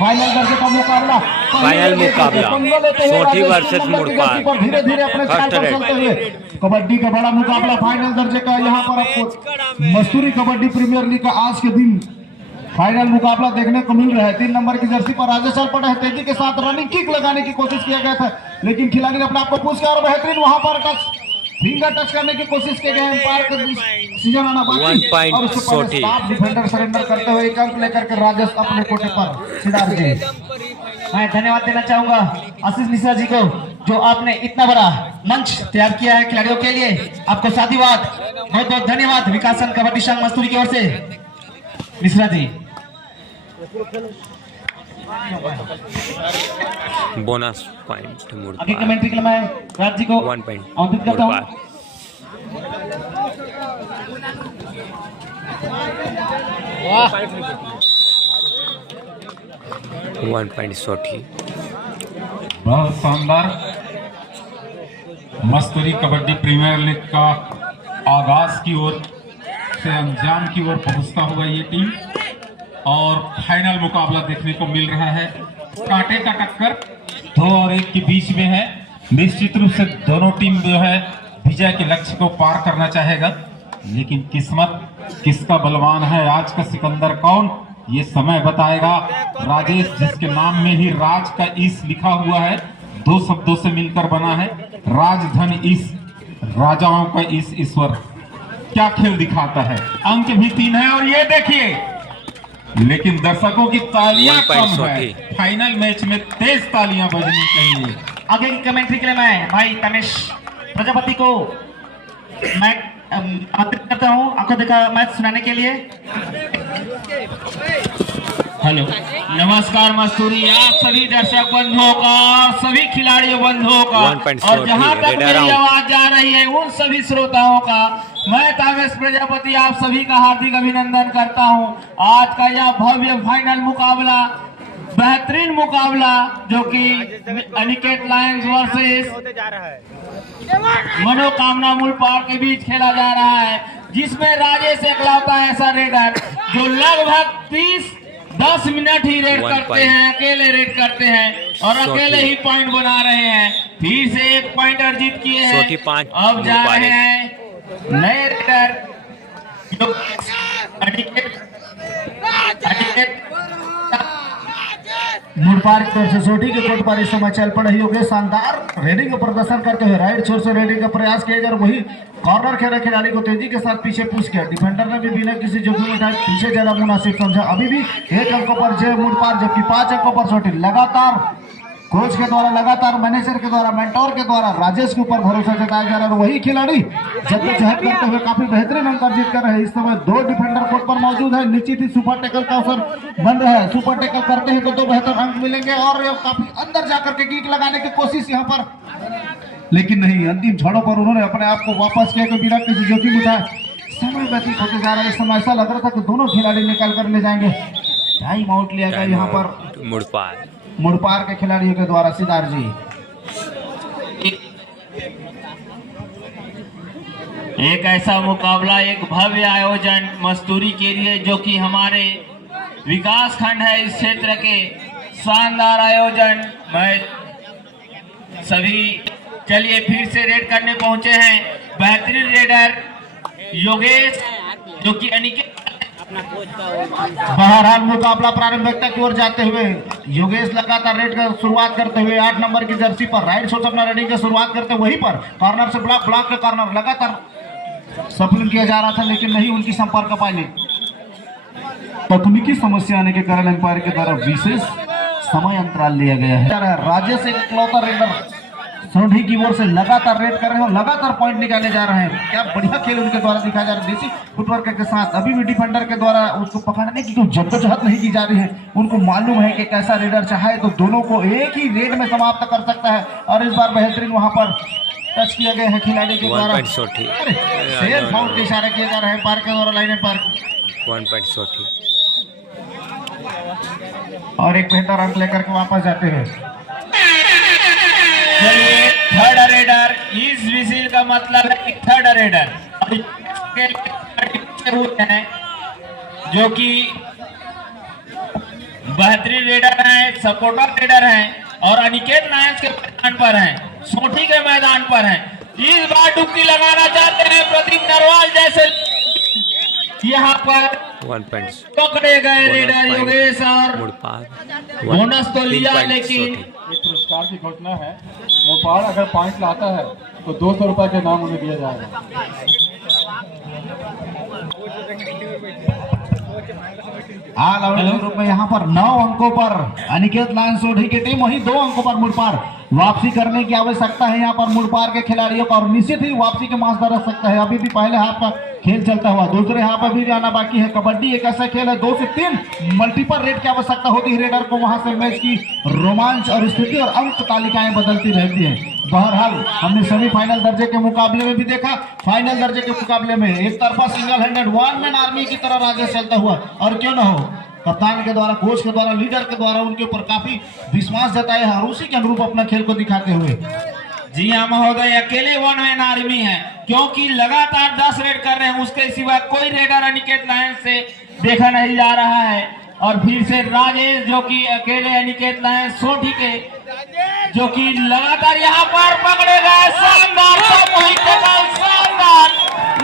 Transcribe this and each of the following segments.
Final दर्जे का मुकाबला, फाइनल मुकाबला सोठी वर्सेस मुड़पार। धीरे धीरे अपने चाल पर चलते हुए कबड्डी का बड़ा मुकाबला फाइनल दर्जे का यहाँ पर आपको मस्तूरी कबड्डी प्रीमियर लीग का आज के दिन फाइनल मुकाबला देखने को मिल रहा है। 3 नंबर की जर्सी पर राजेश चल पड़े हैं, तेजी के साथ रनिंग किक लगाने की कोशिश किया गया था, लेकिन खिलाड़ी ने अपने आप को पुश किया और बेहतरीन वहां पर टच फिंगर टच करने की कोशिश की गई। एम्पायर का सीजन आना बाकी और उससे पहले स्टाफ डिफेंडर सरेंडर करते हुए एक अंक लेकर के राजेश अपने कोटे पर। सिद्धार्थ जी, मैं धन्यवाद देना चाहूंगा आशीष मिश्रा जी को, जो आपने इतना बड़ा मंच तैयार किया है खिलाड़ियों के लिए। आपको साधुवाद, बहुत बहुत धन्यवाद विकासन कबड्डी संघ मस्तूरी की ओर से मिश्रा जी। Bonus point Mudpar. आगे कमेंट्री के लिए मैं राज जी को 1 पॉइंट आमंत्रित करता हूं। 1 पॉइंट सोठी। बहुत शानदार मस्तूरी कबड्डी प्रीमियर लीग का आगाज की ओर से अंजाम की ओर पहुंचता हुआ ये टीम, और फाइनल मुकाबला देखने को मिल रहा है। कांटे का टक्कर 2 और 1 के बीच में है। निश्चित रूप से दोनों टीम जो है विजय के लक्ष्य को पार करना चाहेगा, लेकिन किस्मत किसका बलवान है, आज का सिकंदर कौन, ये समय बताएगा। राजेश, जिसके नाम में ही राज का ईस लिखा हुआ है, 2 शब्दों से मिलकर बना है, राजधन ईस, राजाओं का ईश्वर, क्या खेल दिखाता है। अंक भी 3 है और ये देखिए, लेकिन दर्शकों की तालियां कम है। फाइनल मैच में तेज तालियां बजनी चाहिए। आगे की कमेंट्री के लिए मैं भाई तमेश प्रजापति को मैं आमंत्रित करता हूं आंखों देखा मैच सुनाने के लिए। हेलो, नमस्कार मस्तूरी, आप सभी दर्शक बंधुओं का, सभी खिलाड़ी बंधुओं का, और जहां तक मेरी आवाज जा रही है उन सभी श्रोताओं का मैं तामेश प्रजापति आप सभी का हार्दिक अभिनंदन करता हूं। आज का यह भव्य फाइनल मुकाबला, बेहतरीन मुकाबला, जो कि अनिकेत लायंस वर्सेस मनोकामना मुड़पार के बीच खेला जा रहा है, जिसमें राजेश एकलौता ऐसा रेडर जो लगभग 10 मिनट ही रेड करते हैं, अकेले रेड करते हैं और अकेले ही पॉइंट बना रहे हैं। फिर से 1 पॉइंट अर्जित किए हैं। अब जा रहे हैं नए रेडर जो मुड़पार की तरफ से सोठी के कोट पर इस समय चल पड़े योगेश शानदार रेडिंग का प्रदर्शन करते हुए राइट छोर से रेडिंग का प्रयास किया और वही कॉर्नर खेला खिलाड़ी को तेजी के साथ पीछे पुश किया। डिफेंडर ने भी बिना किसी जोखिम उठाए पीछे ज्यादा मुनासिब समझा। अभी भी 1 अंकों पर जय मुड़पार, जबकि 5 अंकों पर सोठी। लगातार कोच के द्वारा, लगातार मैनेजर के द्वारा, मेंटोर के द्वारा राजेश के ऊपर भरोसा जताया जा रहा है और वही खिलाड़ी जद्दोजहद करते हुए काफी बेहतरीन अंक अर्जित कर रहे हैं। इस समय 2 डिफेंडर कोर्ट पर मौजूद है। निश्चित ही सुपर टैकल का अवसर बन रहा है। सुपर टैकल करते हैं तो 2 बेहतर अंक मिलेंगे और काफी अंदर जाकर के किक लगाने की कोशिश यहाँ पर, लेकिन नहीं, अंतिम क्षणों पर उन्होंने अपने आप को वापस किया बिना किसी जोखिम उठाए। समय व्यतीत होते जा रहा है। इस समय ऐसा लग रहा था कि दोनों खिलाड़ी निकल कर ले जाएंगे। टाइम आउट लिया गया यहाँ पर मुड़पार के खिलाड़ियों के द्वारा। सिद्धार्थ जी, एक ऐसा मुकाबला, एक भव्य आयोजन मस्तूरी के लिए, जो कि हमारे विकास खंड है इस क्षेत्र के, शानदार आयोजन। मैं सभी चलिए फिर से रेड करने पहुंचे हैं। बेहतरीन रेडर योगेश, जो कि अनिकेत। बहरहाल मुकाबला प्रारंभिकता की ओर जाते हुए योगेश लगातार रेड का शुरुआत करते हुए 8 नंबर की जर्सी पर राइट शॉट अपना रेडिंग की शुरुआत करते वहीं पर कॉर्नर से ब्लॉक के कॉर्नर लगातार सफल किया जा रहा था, लेकिन नहीं उनकी संपर्क पाई। तकनीकी समस्या आने के कारण एम्पायर के द्वारा विशेष समय अंतराल लिया गया है। राजेश एक इकलौता रेडर सोठी की ओर से लगातार रेड कर रहे हैं और लगातार पॉइंट निकाले जा रहे हैं। क्या बढ़िया खेल उनके द्वारा दिखाया जा रहा है, देसी फुटवर्क के साथ। अभी भी डिफेंडर के द्वारा उसको पकड़ने की कोई जद्दोजहद नहीं की जा रही है। उनको मालूम है कि कैसा रेडर चाहे तो दोनों को एक ही रेड में समाप्त कर सकता है और इस बार बेहतरीन वहां पर टच किया गया है खिलाड़ी के द्वारा। शेयर फाउल के इशारे किए जा रहे हैं पार्क के द्वारा, लाइन पर 1 पॉइंट सोठी और एक बेहतर अंक लेकर के वापस जाते हैं। चलिए, थर्ड रेडर, इस विजिल का मतलब है कि थर्ड रेडर हैं, जो कि बेहतरीन रेडर हैं, सपोर्टर रेडर हैं और अनिकेत लायंस के मैदान पर हैं, सोठी के मैदान पर हैं। इस बार डुबकी लगाना चाहते हैं प्रदीप नरवाल जैसे, यहाँ पर 1 पॉइंट पकड़े गए रेडर योगेश और मुड़पार बोनस तो लिया, लेकिन एक पुरस्कार की घोषणा है। मोपाल अगर पॉइंट लाता है तो 200 रुपए के नाम उन्हें दिया जाएगा। ग्रुप में यहाँ पर 9 अंकों पर अनिकेत लायंस सोढ़ी की टीम, वहीं 2 अंकों पर मुड़पार। वापसी करने की आवश्यकता है यहाँ पर मुड़पार के खिलाड़ियों को और निश्चित ही वापसी के मांस रह सकता है। अभी भी पहले हाफ का खेल चलता हुआ, दूसरे हाफ पर भी जाना बाकी है। कबड्डी एक ऐसा खेल है 2 से 3 मल्टीपल रेड की आवश्यकता होती है रेडर को, वहां से मैच की रोमांच और स्थिति और अंक तालिकाएं बदलती रहती है। बहरहाल हमने सेमीफाइनल दर्जे के मुकाबले में भी देखा, फाइनल दर्जे के मुकाबले में एक तरफा सिंगल हैंडेड 1 मैन आर्मी की तरह राजेश चलता हुआ, और क्यों ना हो कप्तान के द्वारा, कोच के द्वारा, लीडर के द्वारा उनके ऊपर काफी विश्वास जताया है और उसी के अनुरूप अपना खेल को दिखाते हुए। जी हाँ महोदय, अकेले 1 मैन आर्मी है क्योंकि लगातार 10 रेड कर रहे हैं, उसके सिवा कोई रेडर अनिकेत लायंस से देखा नहीं जा रहा है। और फिर से राजेश जो कि अकेले अनिकेत लायंस सोठी के जो कि लगातार यहाँ पर पकड़े गए, शानदार शानदार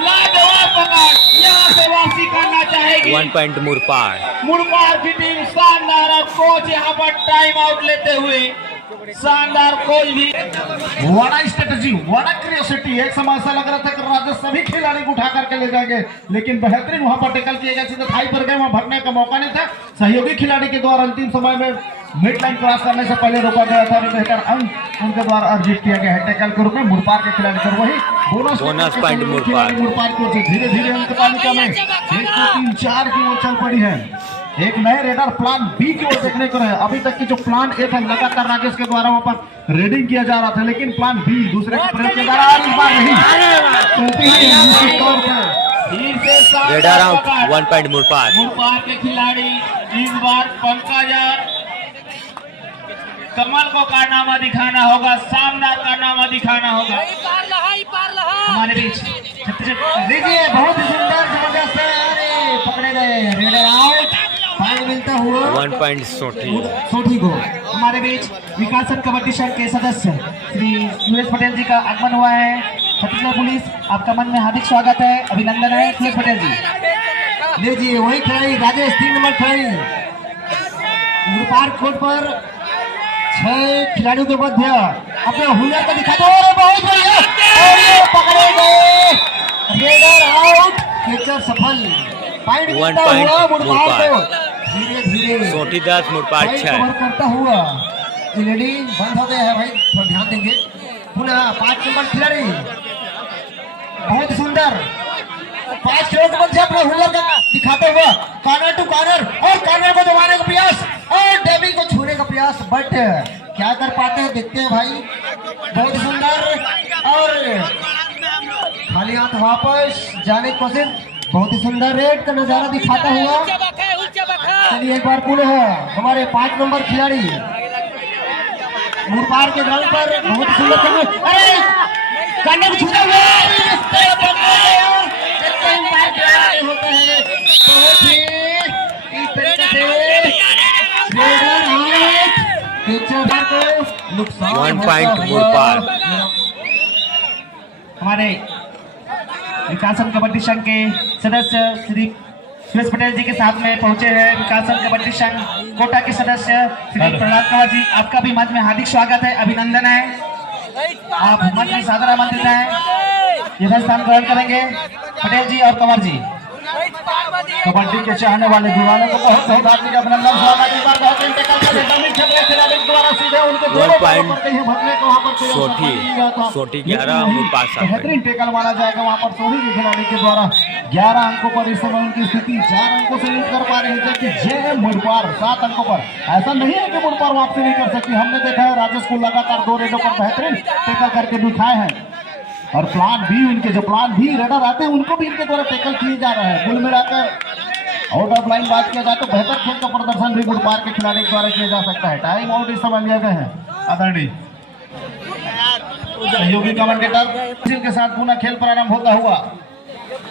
लाजवाब पकड़, यहाँ से वापसी करना चाहेगी 1 पॉइंट मुड़पार। मुड़पार की टीम शानदार, और कोच यहाँ पर टाइम आउट लेते हुए शानदार कोच भी। बड़ा स्ट्रेटजी, बड़ा क्रियोसिटी। एक समय ऐसा लग रहा था कि राजेश सभी खिलाड़ी को उठा करके ले जाएंगे, लेकिन बेहतरीन वहां पर टेकल किए गए, सीधे थाई पर गए, वहां भटने का मौका नहीं था। सहयोगी खिलाड़ी के द्वारा अंतिम समय में मिड लाइन क्रॉस करने से पहले रोका गया था और बेहतर अंक उनके द्वारा अर्जित किया गया है टेकल के रूप में मुड़पार के खिलाड़ी पर। वही बोनस पॉइंट मुड़पार की ओर से धीरे धीरे अंक तालिका में 1 2 3 4 की ओर चल पड़ी है। एक नए रेडर प्लान बी की ओर देखने को रहे। अभी तक की जो प्लान ए था, लगातार राजेश के द्वारा वहां पर रेडिंग किया जा रहा था, लेकिन प्लान बी दूसरे के प्रयोग के द्वारा इस बार नहीं raider out 1 point Mudpar. Mudpar के खिलाड़ी इस बार पंकज और कमल को कारनामा दिखाना होगा, शानदार कारनामा दिखाना होगा हमारे बीच। देखिए बहुत ही सुंदर जबरदस्त, अरे पकड़े गए, रेडर आउट, फाइल मिलता हुआ 1 पॉइंट सोठी को। हमारे बीच विकासन कबड्डी संघ के सदस्य श्री सुरेश पटेल जी का आगमन हुआ है। छत्तीसगढ़ पुलिस, आपका मन में हार्दिक स्वागत है, अभिनंदन है सुरेश पटेल जी। लीजिए वही खिलाड़ी राजेश, 3 नंबर खिलाड़ी मुड़पार कोर्ट पर 6 खिलाड़ियों के मध्य अपने हुनर को दिखाते हुए बहुत बढ़िया, और ये पकड़े गए, रेडर आउट, कैचर सफल, पॉइंट मिलता हुआ मुड़पार को। धीरे धीरे सोठी 10 मुड़पार 6 करता हुआ लेडी बंद हो गया है भाई, थोड़ा ध्यान देंगे। पुनः 5 नंबर खिलाड़ी बहुत सुंदर 5 खिलाड़ियों के मध्य अपने हुनर का दिखाते हुआ कॉर्नर टू कॉर्नर, और कॉर्नर को दबाने का प्रयास और डेबी को छूने का प्रयास, बट क्या कर पाते हैं देखते हैं भाई। बहुत सुंदर, और खाली हाथ वापस जाने की कोशिश, बहुत ही सुंदर रेड का नजारा दिखाता हुआ। चलिए एक बार पुनः हमारे 5 नंबर खिलाड़ी मुड़पार के ग्राउंड पर बहुत सुंदर अरे करने को छूटा हुआ होता है, बहुत ही इस तरीके से नुकसान 1 पॉइंट मुड़पार। हमारे विकासन कबड्डी संघ के सदस्य श्री सुरेश पटेल जी के साथ में पहुंचे हैं। विकासन कबड्डी संघ कोटा के सदस्य श्री प्रहलाद कंवर जी, आपका भी मंच में हार्दिक स्वागत है, अभिनंदन है। आप मंच में सादर आमंत्रित हैं, यह स्थान ग्रहण करेंगे पटेल जी और कंवर जी। कबड्डी के चाहने वाले दीवानों को बहुत बहुत हार्दिक अभिनंदन, स्वागत। इस बार बहुत इंतकाल का डेटा खेल रहे खिलाड़ी द्वारा सीधे उनके दोनों पैरों पर कहीं भटने को वहां पर सोठी 11 मुड़पार 7। बेहतरीन टेकल माना जाएगा वहां पर सोढ़ी के खिलाड़ी के द्वारा। 11 अंकों पर इस समय उनकी स्थिति 4 अंकों से लीड कर पा रही है, जबकि जे मुड़पार 7 अंकों पर। ऐसा नहीं है कि मुड़पार वापसी नहीं कर सकती, हमने देखा है राजेश को लगातार 2 रेडों पर बेहतरीन टेकल करके दिखाए हैं, और प्लान भी उनके जो प्लान भी रेडर आते हैं उनको भी इनके द्वारा टेकल किए जा रहे हैं। कुल मिलाकर आउट ऑफ लाइन बात किया जाए तो बेहतर खेल का प्रदर्शन भी मुड़पार के खिलाड़ी द्वारा किया जा सकता है। टाइम आउट इस समय लिया गए हैं आदरणीय सहयोगी कमेंटेटर के साथ पुनः खेल प्रारंभ होता हुआ।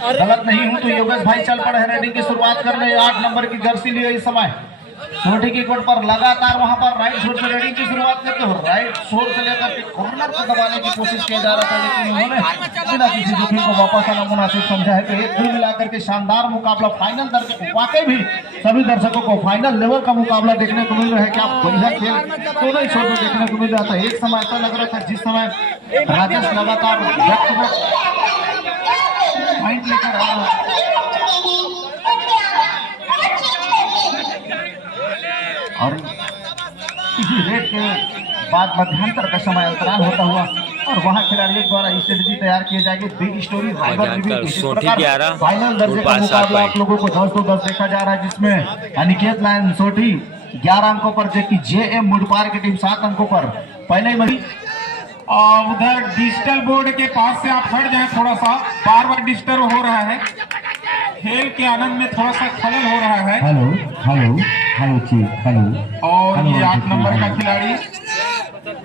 गलत नहीं हूं तो योगेश भाई चल पड़े हैं रेडिंग की शुरुआत करने। 8 नंबर की जर्सी लिए इस समय सोटी की कोर्ट पर लगातार वहां पर राइट शोर से रेडिंग की शुरुआत करते हो, राइट शोर से लेकर के कॉर्नर को दबाने की कोशिश किया जा रहा था, लेकिन उन्होंने बिना किसी जोखिम को वापस आना मुनासिब समझा है। तो एक कुल मिलाकर के शानदार मुकाबला फाइनल दर्शकों, वाकई भी सभी दर्शकों को फाइनल लेवल का मुकाबला देखने को मिल रहा है। क्या बढ़िया खेल दोनों ही शोर में देखने को मिल रहा था। एक समय ऐसा लग रहा था जिस समय राजेश लगातार पॉइंट लेकर आ रहा और किसी रेट के बाद मध्यांतर का समय अंतराल होता हुआ और वहां खिलाड़ियों द्वारा स्ट्रेटजी तैयार किए जाएंगे। बिग स्टोरी फाइनल दर्जे का मुकाबला आप लोगों को 10-10 देखा जा रहा है, जिसमें अनिकेत लायन सोटी 11 अंकों पर, जबकि जेएम मुडपार की टीम 7 अंकों पर पहले ही मरी। और उधर डिजिटल बोर्ड के पास से आप हट जाएं, थोड़ा सा बार बार डिस्टर्ब हो रहा है, खेल के आनंद में थोड़ा सा खलल हो रहा है। हेलो हेलो हेलो जी हेलो। और ये 8 नंबर का खिलाड़ी,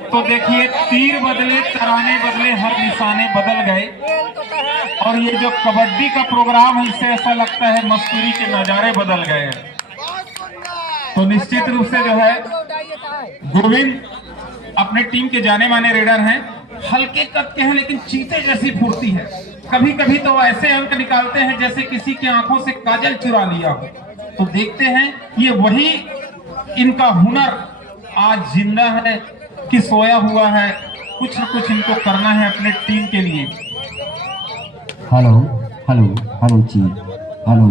तो देखिए तीर बदले, तराने बदले, हर निशाने बदल गए। और ये जो कबड्डी का प्रोग्राम है, इससे ऐसा लगता है मस्तूरी के नजारे बदल गए हैं। तो निश्चित रूप से जो है गोविंद अपने टीम के जाने माने रेडर हैं, हल्के कद के हैं लेकिन चीते जैसी फुर्ती है। कभी कभी तो ऐसे अंक निकालते हैं जैसे किसी की आंखों से काजल चुरा लिया हो। तो देखते हैं ये वही इनका हुनर आज जिंदा है कि सोया हुआ है। कुछ न कुछ इनको करना है अपने टीम के लिए। हेलो हेलो हेलो जी हेलो।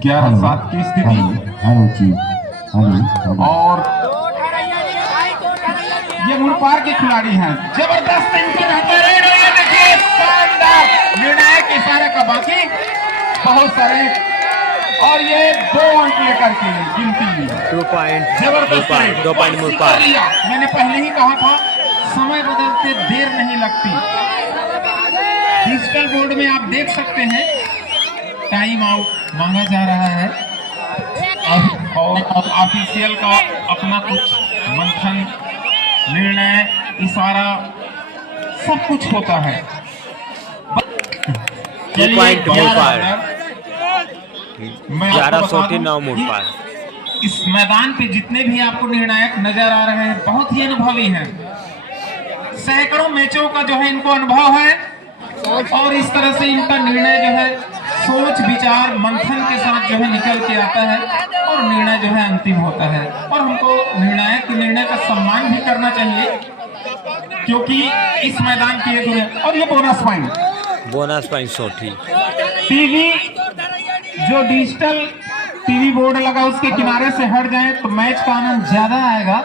11-7 की स्थिति। हेलो जी हेलो। और ये मुड़पार के खिलाड़ी हैं, जबरदस्त इनकी देखिए शानदार निर्णायक इशारे का बाकी बहुत सारे, और ये 2 अंक लेकर के गिनती 2 पॉइंट जबरदस्त 2 पॉइंट मुड़पार। मैंने पहले ही कहा था समय बदलते देर नहीं लगती। डिजिटल बोर्ड में आप देख सकते हैं टाइम आउट मांगा जा रहा है और ऑफिशियल का अपना कुछ मंथन, निर्णय, इशारा सब कुछ होता है। 2 पॉइंट मुड़पार। मैं आपको बता दूं 11-9 मुड़पार। इस मैदान पे जितने भी आपको निर्णायक नजर आ रहे हैं बहुत ही अनुभवी हैं। सैकड़ों मैचों का जो है इनको अनुभव है और इस तरह से इनका निर्णय जो है सोच विचार मंथन के साथ जो है निकल के आता है और निर्णय जो है अंतिम होता है। और हमको निर्णायक के निर्णय का सम्मान भी करना चाहिए क्योंकि इस मैदान की दुनिया। और ये बोनस पॉइंट सोटी। टीवी जो डिजिटल टीवी बोर्ड लगा उसके किनारे से हट जाए तो मैच का आनंद ज्यादा आएगा,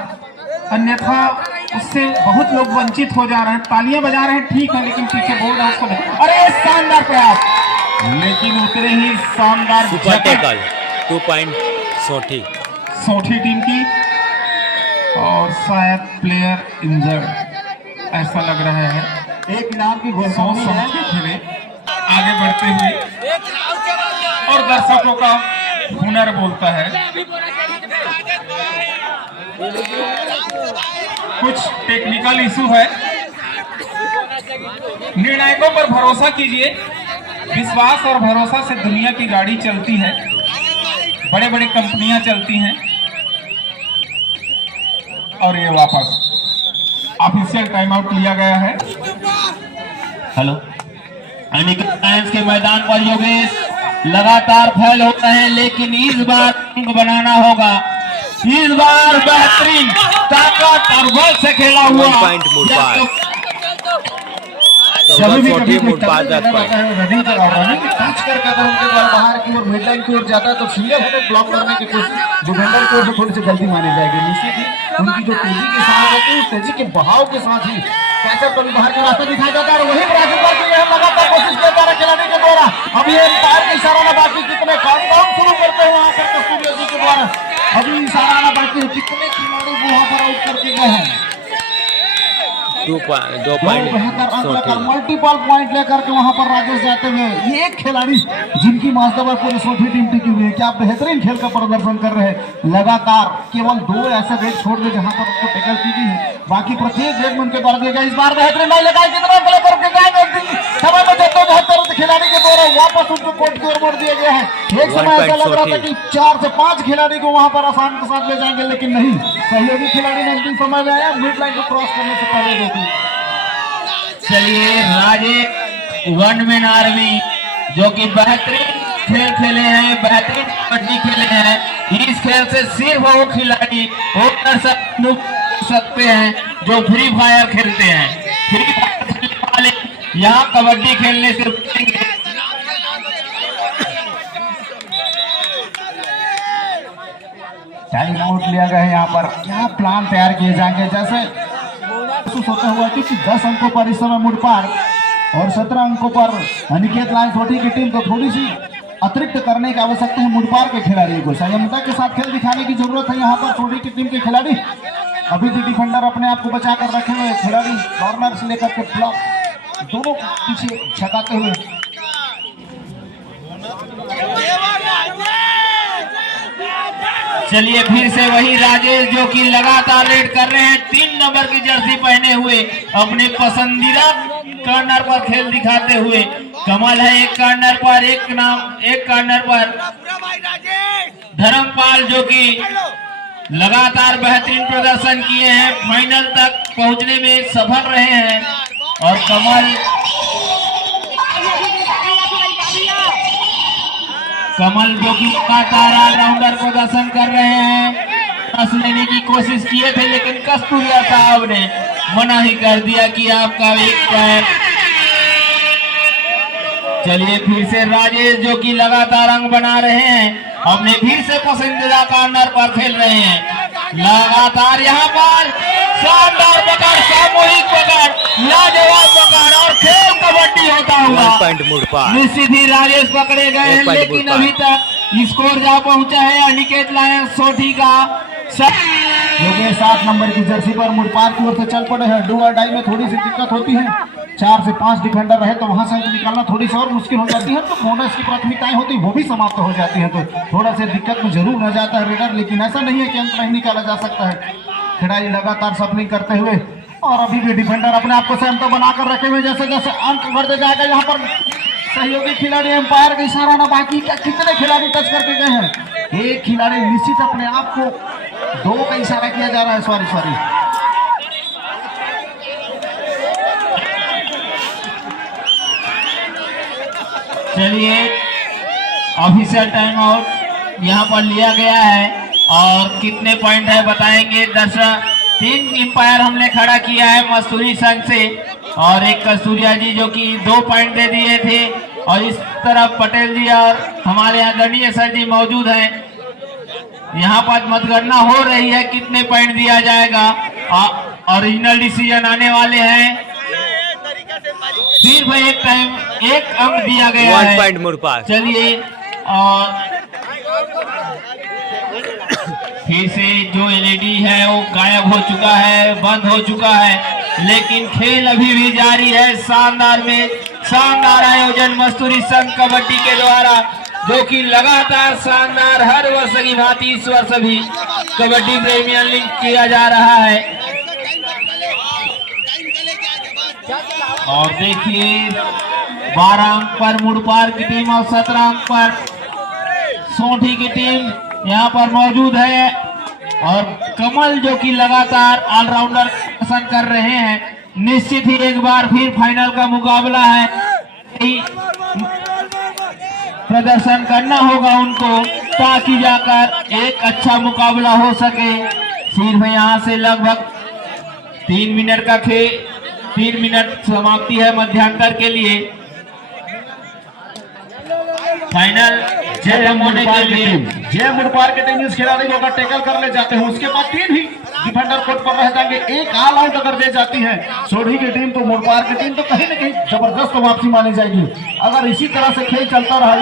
अन्यथा उससे बहुत लोग वंचित हो जा रहे हैं। तालियां बजा रहे हैं ठीक है, लेकिन पीछे बोर्ड है उसको। अरे शानदार प्रयास, लेकिन उतने ही शानदार सुपर टैकल। 2 पॉइंट सोटी टीम की। और शायद प्लेयर इंजर्ड ऐसा लग रहा है। एक इनाम की घोषणा है। खेले आगे बढ़ते हुए और दर्शकों का हुनर बोलता है। कुछ टेक्निकल इशू है, निर्णायकों पर भरोसा कीजिए। विश्वास और भरोसा से दुनिया की गाड़ी चलती है, बड़े बड़े कंपनियां चलती हैं। और ये वापस ऑफिशियल टाइम आउट लिया गया है। हेलो, अनिकेत के मैदान पर योगेश लगातार फैल हो रहे हैं, लेकिन इस बार अंक बनाना होगा। इस बार बेहतरीन ताकत और बल से खेला हुआ जब भी कभी कोई रनिंग करा रहा है टच करके अगर उनके द्वारा बाहर की ओर मिडलाइन की ओर जाता है तो सिंगल हैंडेड ब्लॉक करने की कोशिश डिफेंडर की ओर से थोड़ी सी गलती मानी जाएगी। निश्चित ही उनकी जो तेजी के साथ होती है उस तेजी के बहाव के साथ ही कैचर को बाहर का रास्ता दिखाया जाता है और वही प्रयास करके लिए लगातार कोशिश करता है खिलाड़ी के द्वारा। अभी एम्पायर का इशारा ना बाकी, कितने काउंटडाउन शुरू करते हैं वहां पर कस्तूरिया जी के द्वारा। अभी इशारा आना बाकी है, कितने खिलाड़ी वहां पर आउट करके गए हैं। 2 पॉइंट मल्टीपल पॉइंट लेकर के वहां पर राजेश जाते हुए ये एक खिलाड़ी जिनकी मास्टर पूरी सोफी टीम टिकी हुई है। क्या बेहतरीन खेल का प्रदर्शन कर रहे हैं। लगातार केवल 2 ऐसे रेड छोड़ दे जहां पर उनको टैकल की गई है, बाकी प्रत्येक रेड में उनके द्वारा दिया गया। इस बार बेहतरीन नहीं लगा, कितना प्ले करके जाएंगे समय में जद्दोजहद खिलाड़ी के द्वारा वापस उनको कोर्ट की ओर मोड़ दिया गया है। एक समय ऐसा लग रहा था कि 4 से 5 खिलाड़ी को वहां पर आसान के साथ ले जाएंगे, लेकिन नहीं, सहयोगी खिलाड़ी ने अंतिम समय में आया मिड लाइन को क्रॉस करने से पहले रोकी। चलिए राजे वन मैन आर्मी जो कि बेहतरीन खेल खेले हैं, बेहतरीन कबड्डी खेले हैं। इस खेल से सिर्फ वो खिलाड़ी वो कर सकते हैं जो फ्री फायर खेलते हैं। फ्री फायर खेलने वाले यहाँ कबड्डी खेलने से रुकेंगे। टाइम आउट लिया गया है। यहाँ पर क्या प्लान तैयार किए जाएंगे, जैसे महसूस होता हुआ कि 10 अंकों पर इस समय मुड़पार और 17 अंकों पर अनिकेत लायंस सोठी की टीम को थोड़ी सी अतिरिक्त करने की आवश्यकता है। मुड़पार के खिलाड़ियों को संयमता के साथ खेल दिखाने की जरूरत है। यहाँ पर सोठी की टीम के खिलाड़ी अभी भी डिफेंडर अपने आप को बचा कर रखे हुए, खिलाड़ी कॉर्नर से लेकर के ब्लॉक दोनों पीछे छकाते हुए। चलिए फिर से वही राजेश जो कि लगातार रेड कर रहे हैं, 3 नंबर की जर्सी पहने हुए अपने पसंदीदा कॉर्नर पर खेल दिखाते हुए। कमल है एक कॉर्नर पर, एक कॉर्नर पर धर्मपाल जो कि लगातार बेहतरीन प्रदर्शन किए हैं, फाइनल तक पहुंचने में सफल रहे हैं। और कमल जो कि लगातार ऑलराउंडर प्रदर्शन कर रहे हैं, कस लेने की कोशिश किए थे, लेकिन कस्तूरिया साहब ने मना ही कर दिया कि आपका एक पैर। चलिए फिर से राजेश जो कि लगातार अंक बना रहे हैं, अपने फिर से पसंदीदा कॉर्नर पर खेल रहे हैं। लगातार यहाँ पर शानदार पकड़, सामूहिक पकड़, लाजवाब पकड़ और खेल कबड्डी होता हुआ निश्चित ही राजेश पकड़े गए हैं, लेकिन अभी तक स्कोर जा पहुंचा है अनिकेत लायंस सोठी का। जो कि 7 नंबर की जर्सी पर मुड़पार की ओर से चल पड़े हैं। डू और डाई में थोड़ी सी दिक्कत होती है, 4 से 5 डिफेंडर रहे तो वहां से निकालना थोड़ी सी और मुश्किल हो जाती है, तो बोनस की प्राथमिकताएं होती है वो भी समाप्त हो जाती है, तो थोड़ा सा दिक्कत में जरूर रह जाता है रेडर, लेकिन ऐसा नहीं है कि अंक नहीं निकाला जा सकता है। खिलाड़ी लगातार सफलिंग करते हुए और अभी भी डिफेंडर अपने आप को सहमता बनाकर रखे हुए, जैसे जैसे अंक बढ़ते जाएगा। यहाँ पर सहयोगी खिलाड़ी एम्पायर का इशारा ना, बाकी कितने खिलाड़ी टच करके गए हैं, एक खिलाड़ी निश्चित अपने आप को 2 का इशारा किया जा रहा है। सॉरी चलिए ऑफिशियल टाइम आउट यहाँ पर लिया गया है और कितने पॉइंट है बताएंगे दर्शक। 3 एम्पायर हमने खड़ा किया है मस्तूरी संघ से और एक कस्तूरिया जी जो कि 2 पॉइंट दे दिए थे, और इस तरफ पटेल जी और हमारे आदरणीय सर जी मौजूद हैं। यहाँ पर मतगणना हो रही है कितने पॉइंट दिया जाएगा, ओरिजिनल डिसीजन आने वाले हैं। सिर्फ एक अंक दिया गया है। 1 पॉइंट मुड़पार। चलिए और फिर से जो एलईडी है वो गायब हो चुका है, बंद हो चुका है, लेकिन खेल अभी भी जारी है। शानदार आयोजन मस्तूरी संघ कबड्डी के द्वारा, जो कि लगातार शानदार हर वर्ष की भांति इस वर्ष भी कबड्डी प्रीमियर लीग किया जा रहा है। और देखिए 12 अंक पर मुड़पार की टीम और 17 अंक पर सोठी की टीम यहाँ पर मौजूद है। और कमल जो कि लगातार ऑलराउंडर पसंद कर रहे हैं, निश्चित ही एक बार फिर फाइनल का मुकाबला है, प्रदर्शन करना होगा उनको ताकि जाकर एक अच्छा मुकाबला हो सके। सिर्फ यहाँ से लगभग 3 मिनट का खेल, 3 मिनट समाप्ति है मध्यांतर के लिए। फाइनल जय मुड़पार के टीम इस खिलाड़ी को अगर टैकल कर ले जाते हैं, उसके बाद 3 ही डिफेंडर कोर्ट पर रह जाएंगे, एक ऑल आउट अगर दे जाती है सोढ़ी की टीम तो मुड़पार की टीम तो कहीं न कहीं जबरदस्त वापसी मानी जाएगी। अगर इसी तरह से खेल चलता रहा,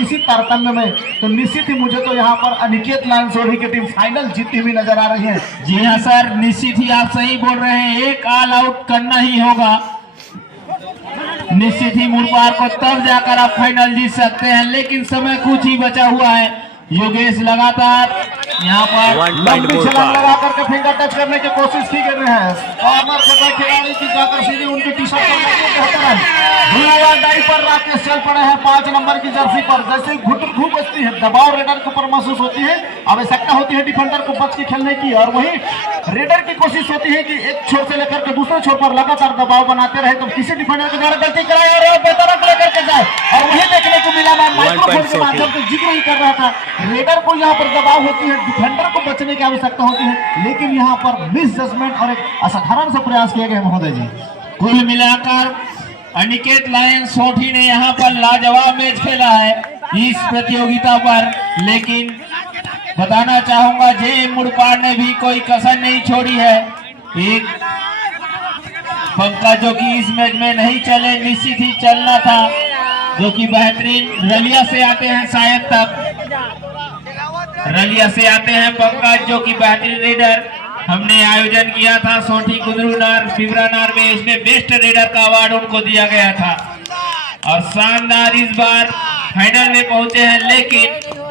इसी तारतम्य में, तो निश्चित ही मुझे तो यहाँ पर अनिकेत लायंस सोढ़ी की टीम फाइनल जीतती हुई नजर आ रही है। जी हाँ सर, निश्चित ही आप सही बोल रहे हैं, एक ऑल आउट करना ही होगा। निश्चित ही मुड़पार को तब जाकर आप फाइनल जीत सकते हैं, लेकिन समय कुछ ही बचा हुआ है। योगेश लगातार यहाँ पर 1 पॉइंट लंबी छलांग मुरपाल लगा करके फिंगर टच करने की कोशिश की कर रहे हैं कॉर्नर कर रहे खिलाड़ी की जाकर सीधे उनकी टी शर्ट पर लगी बेहतर है धुआं डाइपर राकेश चल पड़े हैं 5 नंबर की जर्सी पर। जैसे घुटू बचती है दबाव रेडर के ऊपर महसूस होती है, आवश्यकता होती है डिफेंडर को बच के खेलने की, और वही रेडर की कोशिश होती है कि एक छोर से लेकर के दूसरे छोर पर लगातार दबाव बनाते रहे तो किसी डिफेंडर के द्वारा गलती कराए और बेतरक लेकर के जाए। और वही देखने को मिला, मैं माइक्रोफोन के माध्यम से जिक्र ही कर रहा था, रेडर को यहाँ पर दबाव होती है, डिफेंडर को बचने की आवश्यकता होती है, लेकिन यहाँ पर मिस जजमेंट और एक असाधारण सा प्रयास किया गया महोदय जी। कुल मिलाकर अनिकेत लायन सोठी ने यहाँ पर लाजवाब मैच खेला है इस प्रतियोगिता पर, लेकिन बताना चाहूंगा जे मुड़पाड़ ने भी कोई कसर नहीं छोड़ी है। एक पंकज जो कि इस मैच में नहीं चले, निश्चित ही चलना था, जो कि बेहतरीन रलिया से आते हैं, शायद तक रलिया से आते हैं पंकज, जो कि बेहतरीन रेडर हमने आयोजन किया था सोठी कुदरूनार फिब्रानार में, इसमें बेस्ट रेडर का अवार्ड उनको दिया गया था और शानदार इस बार फाइनल में पहुंचे हैं। लेकिन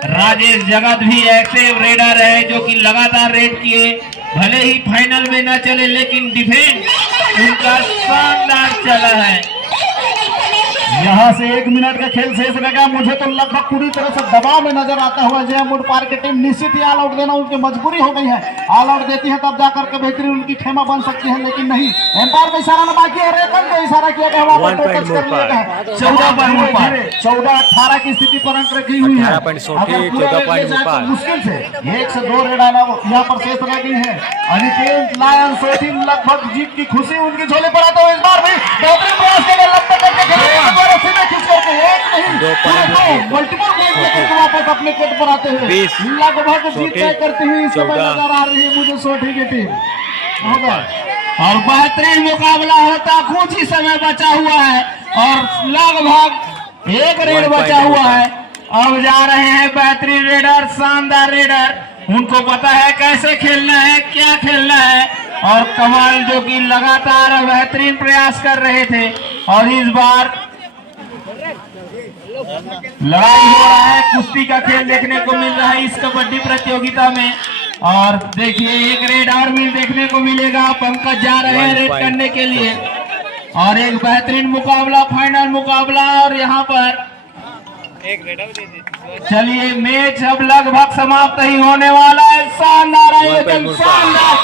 राजेश जगत भी ऐसे रेडर है जो कि लगातार रेड किए, भले ही फाइनल में न चले लेकिन डिफेंस उनका शानदार चला है। यहाँ से 1 मिनट का खेल शेष लगा, मुझे तो लगभग पूरी तरह से दबाव में नजर आता हुआ जय मुड़पाड़ की टीम निश्चित ही ऑल आउट देना उनकी मजबूरी हो गई है, ऑल आउट देती है तब जाकर के बेहतरीन उनकी खेमा बन सकती है, लेकिन नहीं, एम्पायर में इशारा न बाकी है, रेकन को इशारा किया गया, वहां पर टच कर लिया गया 14 पर मुड़पाड़ 14-18 की स्थिति पर अंक रखी हुई है। 18 पॉइंट सोठी, 14 पॉइंट मुड़पाड़। मुश्किल से 1 से 2 रेड आना यहाँ पर शेष रह गई है। अनिकेत लायन सोठी लगभग जीत की खुशी उनकी झोले पर आता हुआ इस बार भी बेहतरीन प्रयास किया गया, लंबे करके सीधे खींच करके एक नहीं मल्टीपल गोल लेकर वापस अपने कोर्ट पर आते हुए लगभग जीत तय करती हुई इस समय नजर आ रही है मुझे सोठी की टीम। और बेहतरीन मुकाबला होता, कुछ ही समय बचा हुआ है और लगभग 1 रेड बचा हुआ है। अब जा रहे हैं बेहतरीन रेडर, शानदार रेडर, उनको पता है कैसे खेलना है, क्या खेलना है, और कमाल जो कि लगातार बेहतरीन प्रयास कर रहे थे। और इस बार लड़ाई हो रहा है, कुश्ती का खेल देखने को मिल रहा है इस कबड्डी प्रतियोगिता में। और देखिए 1 रेड और भी देखने को मिलेगा, पंकज जा रहे हैं रेड करने के लिए, और एक बेहतरीन मुकाबला, फाइनल मुकाबला। और यहाँ पर चलिए मैच अब लगभग समाप्त ही होने वाला है। शानदार आयोजन, शानदार